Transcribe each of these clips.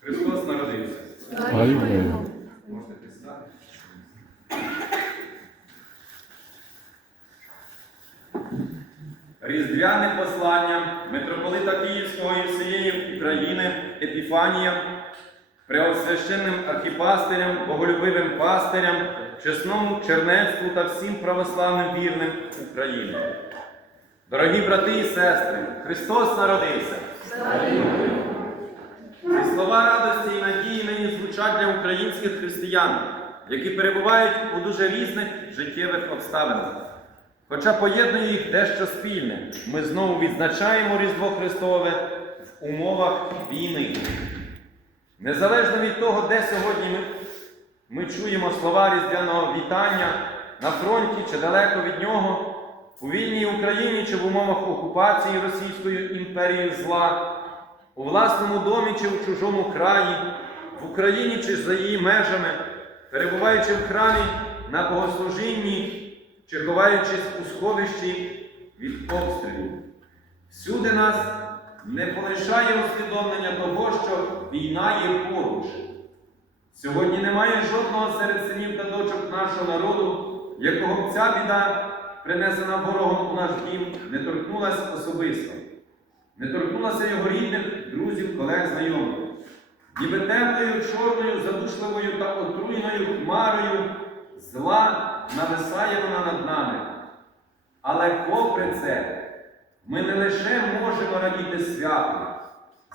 Христос народився. Можете пристати. Різдвяне послання митрополита Київського і всієї України Епіфанія, преосвященним архіпастирям, боголюбивим пастирям, чесному чернецтву та всім православним вірним України. Дорогі брати і сестри, Христос народився! Слова радості і надії нині звучать для українських християн, які перебувають у дуже різних життєвих обставинах. Хоча поєднує їх дещо спільне, ми знову відзначаємо Різдво Христове в умовах війни. Незалежно від того, де сьогодні ми, ми чуємо слова різдвяного вітання на фронті чи далеко від нього, у вільній Україні чи в умовах окупації Російською імперією зла, у власному домі чи в чужому краї, в Україні чи за її межами, перебуваючи в храмі на богослужінні чи у сховищі від обстрілів. Всюди нас не полишає усвідомлення того, що війна є поруч. Сьогодні немає жодного серед синів та дочок нашого народу, якого б ця біда, принесена ворогом у наш дім, не торкнулася особисто, не торкнулася його рідних, друзів, колег, знайомих. Ніби темною, чорною, задушливою та отруйною хмарою зла нависає вона над нами. Але попри це, ми не лише можемо радіти святу,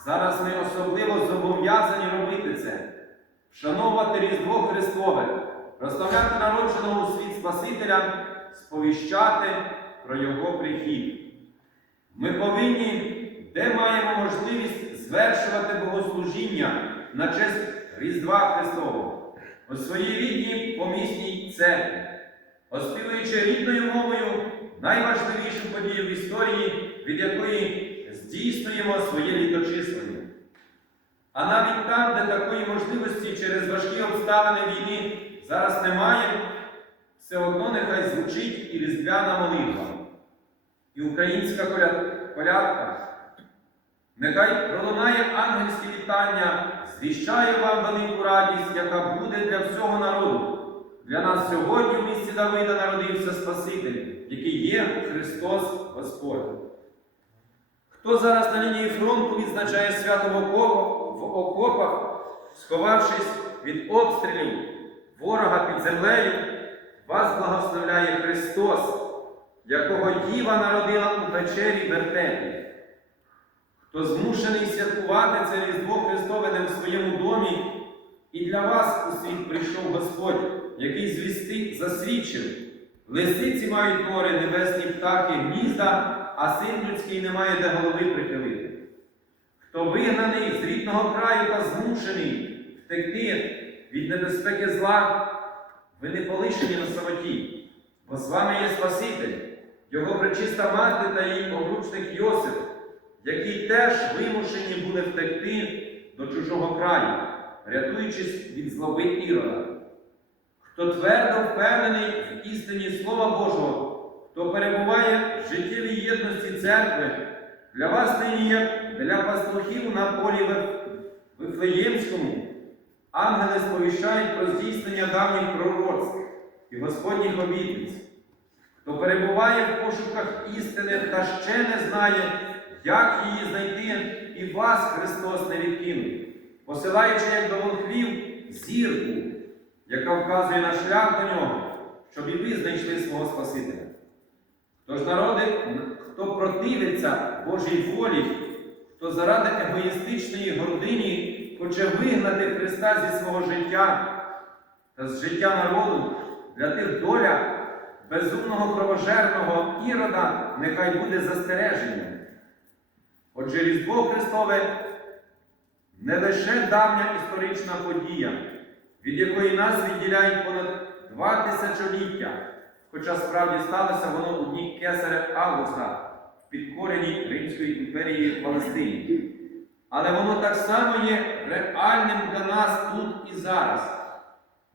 зараз ми особливо зобов'язані робити це, вшановувати Різдво Христове, розставляти народженого у світ Спасителя, сповіщати про Його прихід. Ми повинні, де маємо можливість звершувати богослужіння на честь Різдва Христового у своїй рідній помісній церкві, оспівуючи рідною мовою найважливішу подію в історії, від якої здійснюємо своє літочислення. А навіть там, де такої можливості через важкі обставини війни зараз немає, все одно нехай звучить і різдвяна молитва, і українська колядка. Нехай пролунає ангельське вітання, звіщає вам велику радість, яка буде для всього народу. Для нас сьогодні в місті Давида народився Спаситель, який є Христос Господь. Хто зараз на лінії фронту відзначає свято в в окопах, сховавшись від обстрілів ворога під землею, вас благословляє Христос, якого Діва народила у печері вертепі. Хто змушений святкувати це Різдво Христове не в своєму домі, і для вас у світ прийшов Господь, який звісти засвідчив. Лисиці мають нори, небесні птахи, гнізда, а син людський не має де голови прихилити. Хто вигнаний з рідного краю та змушений втекти від небезпеки зла, ви не полишені на самоті, бо з вами є Спаситель, його пречиста мати та її обручник Йосип, які теж вимушені були втекти до чужого краю, рятуючись від злоби Ірода. Хто твердо впевнений в істині Слова Божого, хто перебуває в життєвій єдності церкви, для вас нині є для пастухів на полі Вифлеємському. Ангели сповіщають про здійснення давніх пророцтв і Господніх обітниць. Хто перебуває в пошуках істини та ще не знає, як її знайти, і вас Христос не відкинув, посилаючи як до волхвів зірку, яка вказує на шлях до нього, щоб і ви знайшли свого Спасителя. Тож народи, хто противиться Божій волі, хто заради егоїстичної гордині хоче вигнати Христа зі свого життя та з життя народу, для тих доля безумного кровожерного ірода нехай буде застереженням. Отже, Різдво Христове не лише давня історична подія, від якої нас відділяють понад два тисячоліття, хоча справді сталося воно у дні кесаря Августа в підкореній Римської імперії Палестині. Але воно так само є реальним для нас тут і зараз.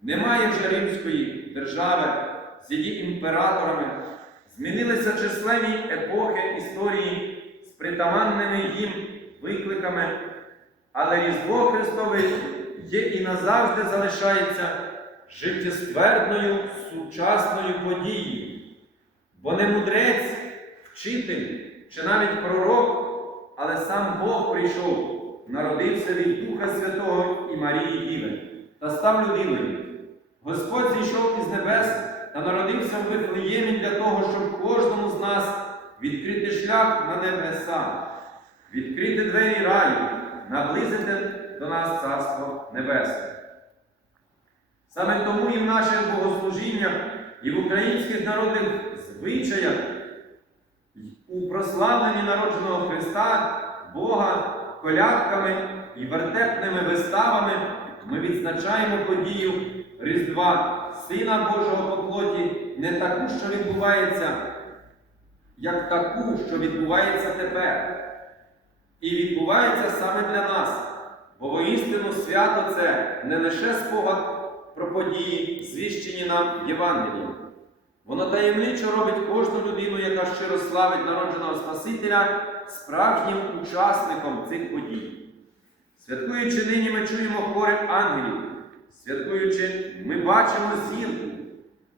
Немає вже римської держави з її імператорами, змінилися численні епохи історії притаманними їм викликами, Але Різдво Христове є і назавжди залишається життєствердною сучасною подією. Бо не мудрець, вчитель чи навіть пророк, але сам Бог прийшов, народився від Духа Святого і Марії Діви та став людиною. Господь зійшов із небес та народився в Вифлеємі для того, щоб кожному з нас відкрити шлях на небеса, відкрити двері раю, наблизити до нас Царство Небесне. Саме тому і в наших богослужіннях, і в українських народних звичаях, у прославленні народженого Христа, Бога, колядками і вертепними виставами ми відзначаємо подію Різдва Сина Божого по плоті не таку, що відбувається, як таку, що відбувається тепер. І відбувається саме для нас. Бо воістину свято це не лише спогад про події, звіщені нам Євангелієм. Воно таємничо робить кожну людину, яка щиро славить народженого Спасителя, справжнім учасником цих подій. Святкуючи нині, ми чуємо хори ангелів. Святкуючи, ми бачимо зірку,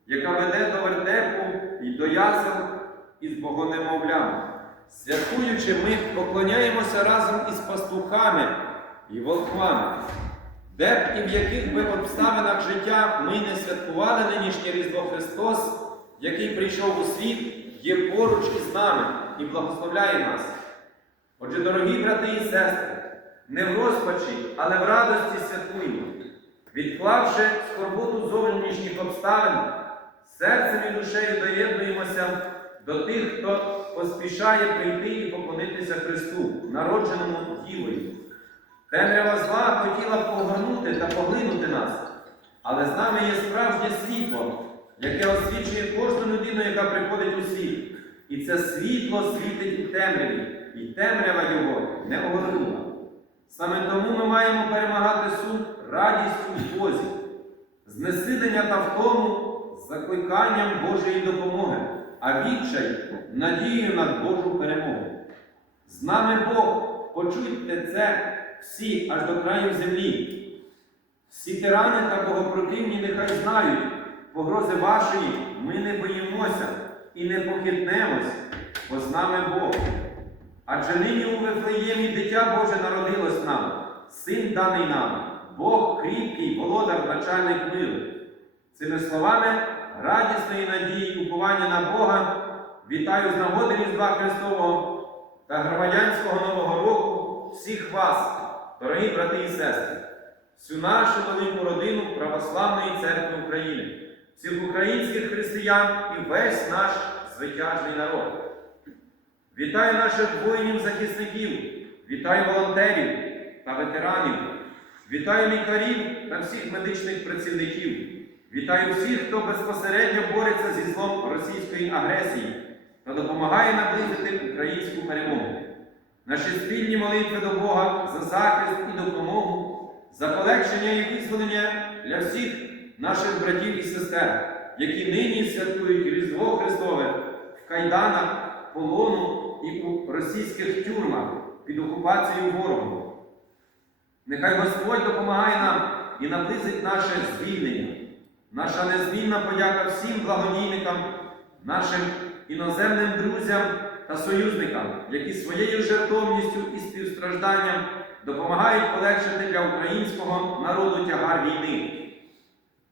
яка веде до вертепу і до ясел із богонемовлями. Святкуючи, ми поклоняємося разом із пастухами і волхвами. Де б і в яких би обставинах життя ми не святкували нинішнє Різдво Христос, який прийшов у світ, є поруч із нами і благословляє нас. Отже, дорогі брати і сестри, не в розпачі, але в радості святкуємо, відклавши скорботу зовнішніх обставин, серцем і душею доєднуємося до тих, хто поспішає прийти і поклонитися Христу, народженому Дівою. Темрява зла хотіла б погорнути та поглинути нас, але з нами є справжнє світло, яке освічує кожну людину, яка приходить у світ. І це світло світить у темряві, і темрява його не огорнула. Саме тому ми маємо перемагати сум радістю в Бозі, знесилення та втому закликанням Божої допомоги, а відчай надією на Божу перемогу. З нами Бог, почуйте це всі аж до краю землі. Всі тирани та богопротивні нехай знають, погрози вашої ми не боїмося і не похитнемось, бо з нами Бог. Адже нині у Вифлеємі дитя Боже народилось нам, син даний нам, Бог кріпкий, володар, начальник миру. Цими словами радісної надії, уповання на Бога, вітаю з нагоди Різдва Христового та громадянського Нового року всіх вас, дорогі брати і сестри, всю нашу велику родину Православної церкви України, всіх українських християн і весь наш звитяжний народ. Вітаю наших воїнів-захисників, вітаю волонтерів та ветеранів, вітаю лікарів та всіх медичних працівників, вітаю всіх, хто безпосередньо бореться зі злом російської агресії та допомагає наблизити українську перемогу. Наші спільні молитви до Бога за захист і допомогу, за полегшення і визволення для всіх наших братів і сестер, які нині святкують Різдво Христове в кайданах, полону і у російських тюрмах під окупацією ворогу. Нехай Господь допомагає нам і наблизить наше звільнення, наша незмінна подяка всім благодійникам, нашим іноземним друзям та союзникам, які своєю жертовністю і співстражданням допомагають полегшити для українського народу тягар війни.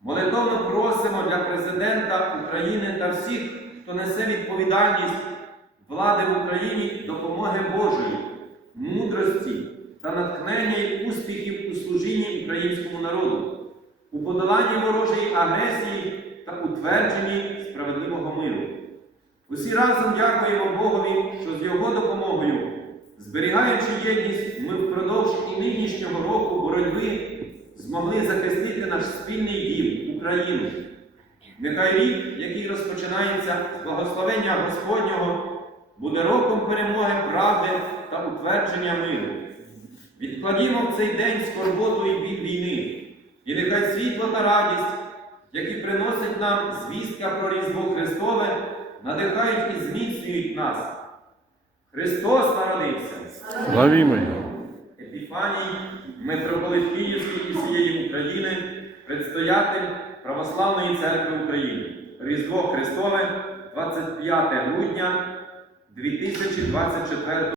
Молитовно просимо для президента України та всіх, хто несе відповідальність влади в Україні допомоги Божої, мудрості та натхнення і успіхів у служінні українському народу, у подоланні ворожої агресії та утвердженні справедливого миру. Усі разом дякуємо Богові, що з Його допомогою, зберігаючи єдність, ми впродовж і нинішнього року боротьби змогли захистити наш спільний дім Україну. Нехай рік, який розпочинається з благословення Господнього, буде роком перемоги правди та утвердження миру. Відкладімо в цей день скорботу і війни, і нехай світло та радість, які приносять нам звістка про Різдво Христове, надихають і зміцнюють нас. Христос народився. Славімо Його! Епіфаній, митрополит Київський і всієї України, предстоятель Православної церкви України. Різдво Христове 25 грудня 2024 року.